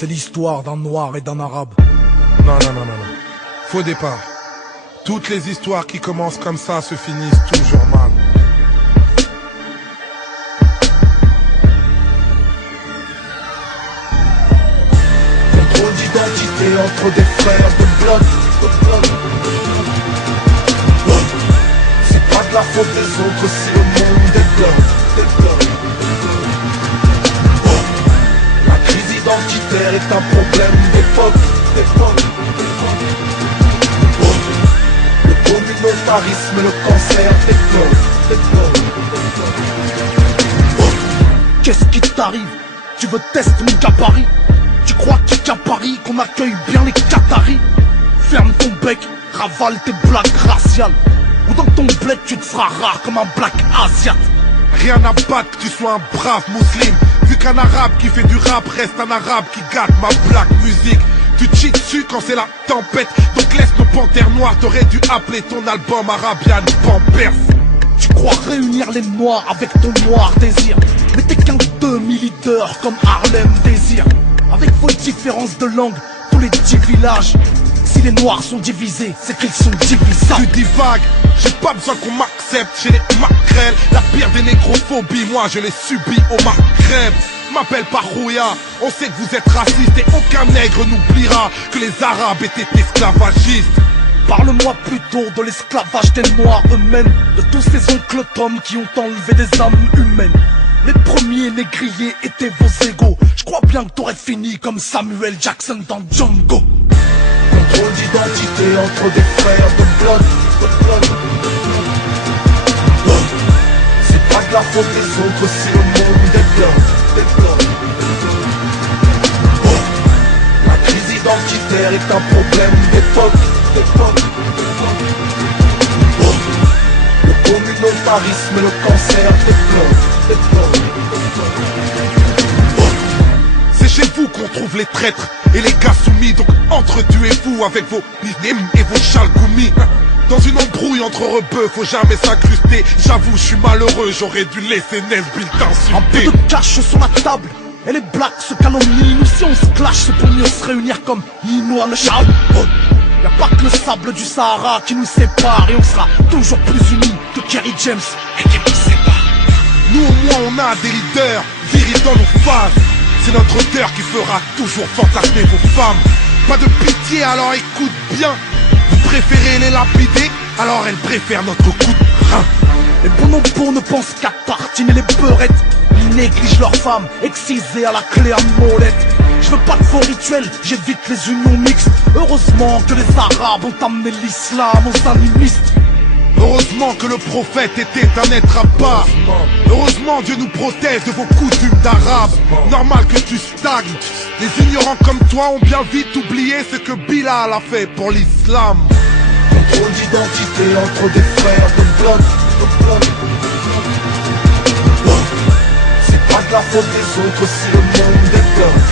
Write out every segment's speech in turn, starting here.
C'est l'histoire d'un noir et d'un arabe. Non. Faux départ. Toutes les histoires qui commencent comme ça se finissent toujours mal. Contrôle d'identité entre des frères de bloc. C'est pas de la faute des autres si le monde débloque. La crise identitaire est un problème d'époque. Le communautarisme et le cancer développent. Qu'est-ce qui t'arrive? Tu veux tester mon gabarit? Tu crois qu'à Paris qu'on accueille bien les Qataris? Ferme ton bec, ravale tes blagues raciales, ou dans ton bled tu te seras rare comme un black asiate. Rien à battre que tu sois un brave musulman. Vu qu'un arabe qui fait du rap reste un arabe qui gâte ma black musique. Tu te chies dessus quand c'est la tempête. Donc laisse nos panthères noires. T'aurais dû appeler ton album Arabian Pampers. Tu crois réunir les noirs avec ton noir désir, mais t'es qu'un demi-leader comme Harlem Désir. Avec vos différences de langue, tous les 10 villages, si les noirs sont divisés, c'est qu'ils sont divisables. Tu divagues, j'ai pas besoin qu'on m'accepte chez les maquerelles. La pire des négrophobies, moi je l'ai subie au Maghreb. M'appelle pas Rouya, on sait que vous êtes raciste et aucun nègre n'oubliera que les arabes étaient esclavagistes. Parle-moi plutôt de l'esclavage des noirs eux-mêmes, de tous ces oncles Tom qui ont enlevé des âmes humaines. Les premiers négriers étaient vos égaux. Je crois bien que t'aurais fini comme Samuel Jackson dans Django. Contrôle d'identité entre des frères de bloc. C'est pas de la faute des autres si le monde débloque. La crise identitaire est un problème d'époque. Le communautarisme et le cancer développent. C'est chez vous qu'on trouve les traîtres et les gars soumis. Donc entretuez-vous avec vos ninim et vos chalgoumis. Dans une embrouille entre rebeux, faut jamais s'incruster. J'avoue, je suis malheureux, j'aurais dû laisser Nesbill Un peu t'insulter. de cash sur la table, et les blacks se calomnient. Nous si on se clash, c'est pour mieux se réunir comme Nino à le Chab. Y'a pas que le sable du Sahara qui nous sépare, et on sera toujours plus unis que Kerry James et Kevin Sépar. Nous au moins on a des leaders, virils dans nos phases. C'est notre odeur qui fera toujours fantasmer vos femmes. Pas de pitié, alors écoute bien. Vous préférez les lapider, alors elles préfèrent notre coup de rein. Les bonobos ne pensent qu'à tartiner les beurettes. Ils négligent leurs femmes, excisées à la clé à molette. Je veux pas de faux rituels, j'évite les unions mixtes. Heureusement que les arabes ont amené l'islam aux animistes. Heureusement que le prophète était un être à part. Heureusement Dieu nous protège de vos coutumes d'arabes. Normal que tu stagnes. Les ignorants comme toi ont bien vite oublié ce que Bilal a fait pour l'islam. Contrôle d'identité entre des frères de bloc. C'est pas de la faute des autres si le monde débloque.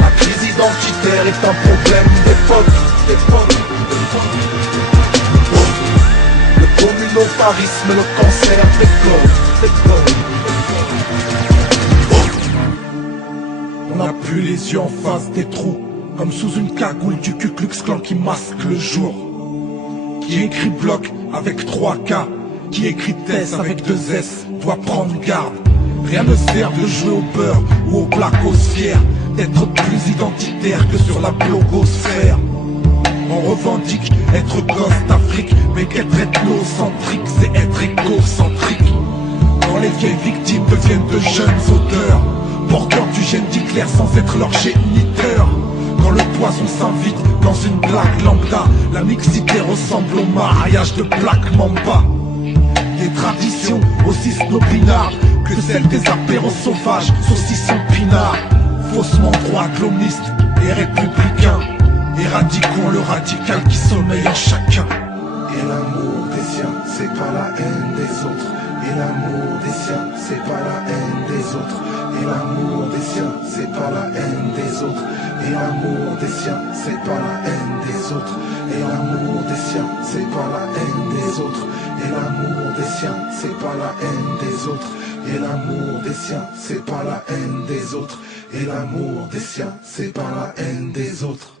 La crise identitaire est un problème d'époque. Le communautarisme et le cancer développent. On n'a plus les yeux en face des trous, comme sous une cagoule du Ku Klux Klan qui masque le jour. Qui écrit bloc avec 3 K, qui écrit Tess avec 2 S, doit prendre garde. Rien ne sert de jouer au beurre ou au blacosphère, d'être plus identitaire que sur la blogosphère. On revendique être gosse d'Afrique, mais qu'être ethnocentrique, c'est être égocentrique. Quand les vieilles victimes deviennent de jeunes auteurs, porteurs du gène d'Hitler sans être leur géniteur. Quand le poison s'invite dans une blague lambda, la mixité ressemble au mariage de Black Mamba. Des traditions aussi snobinardes que celles des apéros sauvages, saucissons pinards. Faussement droit-glomistes et républicains, éradiquons le radical qui sommeille en chacun. Et l'amour des siens, c'est pas la haine des autres. Et l'amour des siens, c'est pas la haine des autres. Et l'amour des siens, c'est pas la haine des autres. Et l'amour des siens, c'est pas la haine des autres. Et l'amour des siens, c'est pas la haine des autres. Et l'amour des siens, c'est pas la haine des autres. Et l'amour des siens, c'est pas la haine des autres. Et l'amour des siens, c'est pas la haine des autres.